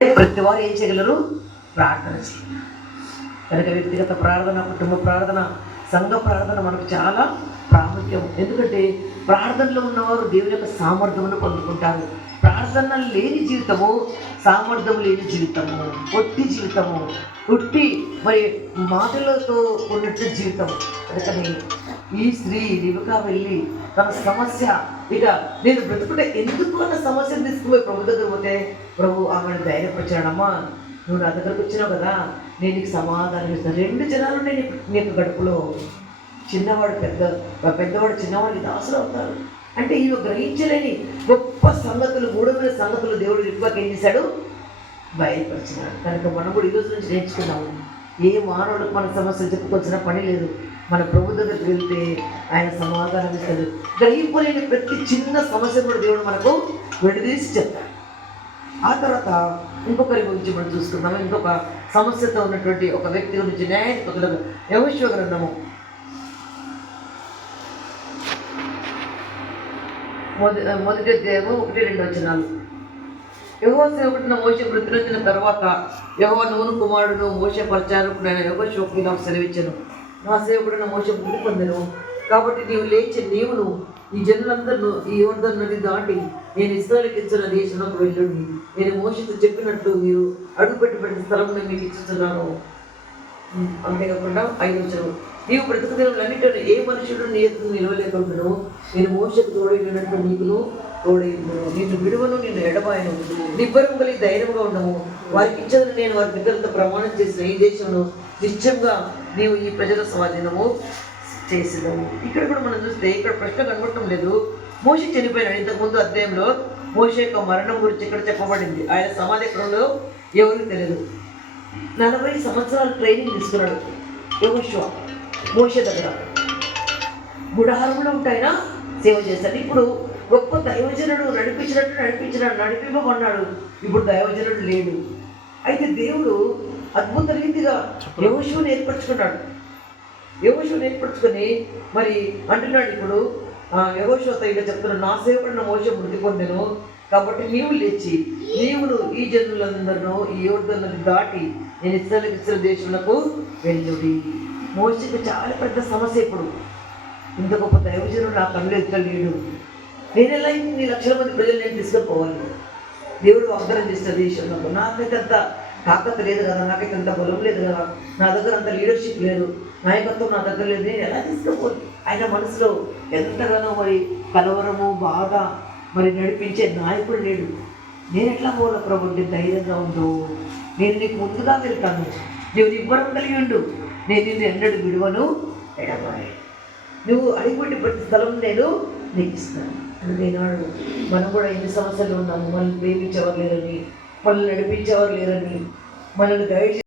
ప్రతి వారు ఏం చేయగలరు? ప్రార్థన చేయాలి. కనుక వ్యక్తిగత ప్రార్థన, కుటుంబ ప్రార్థన, సంఘ ప్రార్థన మనకు చాలా ప్రాముఖ్యం. ఎందుకంటే ప్రార్థనలో ఉన్నవారు దేవుని యొక్క సామర్థ్యమును పొందుకుంటారు. ప్రార్థన లేని జీవితము సామర్థ్యం లేని జీవితము, ఒట్టి జీవితము, ఒట్టి మరి మాటలతో ఉన్నట్టు జీవితం. అందుకని ఈ స్త్రీ రిబకా వెళ్ళి తన సమస్య, ఇక నేను బ్రతుకుంటే ఎందుకు అన్న సమస్యను తీసుకుపోయి ప్రభు దగ్గర పోతే ప్రభు ఆమెను ధైర్యపరిచాడమ్మా, నువ్వు నా దగ్గరకు వచ్చినావు కదా, నేను నీకు సమాధానం ఇస్తాను. 2 జనాలు నేను నీకు గడుపులో, చిన్నవాడు పెద్దవాడు చిన్నవాడు దాసులు అవుతారు. అంటే ఇవి గ్రహించలేని గొప్ప సంగతులు, 3 సంగతులు దేవుడు రిబ్కాకి ఏం చేశాడు? బయలుపరిచినాడు. కనుక మనం కూడా ఈరోజు నుంచి నేర్చుకున్నాము. ఏ మానవుడికి మన సమస్యలు చెప్పుకోవాల్సిన పని లేదు. మన ప్రభు దగ్గరికి వెళ్తే ఆయన సమాధానం ఇస్తాడు. గ్రహింపలేని ప్రతి చిన్న సమస్య కూడా దేవుడు మనకు విడదీసి చెప్తాడు. ఆ తర్వాత ఇంకొకరి గురించి మనం చూసుకుందాము. ఇంకొక సమస్యతో ఉన్నటువంటి ఒక వ్యక్తి గురించి న్యాయాధిపతులకు యెహోషువ గ్రంథము 1వ అధ్యాయము 1-2 వచనాలు. యెహోవా సేవకుడైన మోషే మృతి నొందిన తర్వాత యెహోవా నూను కుమారుడును మోషే పరిచారకుడైన యెహోషువకు ఇలా సెలవిచ్చెను, నా సేవకుడైన మోషే మృతి పొందెను, కాబట్టి నీవు లేచి నీవును ఈ జనులందరూ ఈ యోర్దాను నది దాటి నేను ఇశ్రాయేలుకు ఇచ్చిన దేశంలోకి వెళ్ళండి. నేను మోషేతో చెప్పినట్లు మీరు అడుగుపెట్టి స్థలం మీకు ఇచ్చుతున్నాను. అంతేకాకుండా 5వ వచనం, నీవు బ్రతుకు దినములన్నిటిలో ఏ మనుషుడు నీ ఎదురు నిలవలేకుండాను, నేను మోషకు తోడైనట్టు నీకును తోడైను, నిన్ను విడువను, నిన్ను ఎడబాయను, నిబ్బరం కలిగి ధైర్యంగా ఉండము. వారికి ఇచ్చదని నేను వారి పిల్లలతో ప్రమాణం చేసిన ఈ దేశంలో నిశ్చయంగా నీవు ఈ ప్రజల స్వాధీనము చేసినావు. ఇక్కడ కూడా మనం చూస్తే ఇక్కడ ప్రశ్న కనబడటం లేదు. మోషే చనిపోయినాడు. ఇంతకుముందు అధ్యాయంలో మోషే యొక్క మరణం గురించి ఇక్కడ చెప్పబడింది. ఆయన సమాధి ఎక్కడంలో ఎవరికి తెలియదు. 40 సంవత్సరాలు ట్రైనింగ్ తీసుకున్నాడు యెహోషువ మోషే దగ్గర. గుడారంలో ఉంటాయన సేవ చేస్తాడు. ఇప్పుడు గొప్ప దైవజనుడు నడిపింపబడ్డాడు. ఇప్పుడు దైవజనుడు లేడు. అయితే దేవుడు అద్భుత రీతిగా యెహోషువను ఏర్పరచుకొని మరి అంటున్నాడు. ఇప్పుడు యెహోషువతో ఇలా చెప్తున్నాడు, నా సేవకుడైన మోషే మృతి పొందెను, కాబట్టి నీవు లేచి నీవును ఈ జనులందరూ ఈ యోర్దాను నది దాటి నేను ఇశ్రాయేలుకు ఇచ్చిన దేశంలో వెళ్ళుడి. మోషేకు చాలా పెద్ద సమస్య. ఇప్పుడు ఇంత గొప్ప దైవజనుడు నా కళ్ళు ఎత్తలేడు, నేను ఎలా ఇన్ని లక్షల మంది ప్రజలు నేను తీసుకుపోవాలి? దేవుడు వాగ్దానం చేసిన దేశంలో నాకైతే అంత తాకత లేదు కదా, నాకైతే అంత బలం లేదు కదా, నా దగ్గర అంత లీడర్షిప్ లేదు, నాయకత్వం నా దగ్గర లేదు, నేను ఎలా తీసుకుపోవాలి? ఆయన మనసులో ఎంతగానో మరి కలవరము, బాధ, మరి నడిపించే నాయకుడు లేడు. నేను ఎట్లా పోలే ప్రభు, ధైర్యంగా ఉండు, నేను నీకు ముందుగా వెళ్తాను, నీవు నిబ్బరం కలిగి ఉండు, నేను నిన్ను ఎన్నడూ విడువను ఎడబాయి, నువ్వు అడిగిపెట్టి ప్రతి స్థలం నేను నీకు ఇస్తాను. నేనాడు మనం కూడా ఎన్ని సమస్యలు ఉన్నాము. మనల్ని ప్రేమించేవారు లేరని, మనల్ని నడిపించేవారు లేరని, మనల్ని గైడ్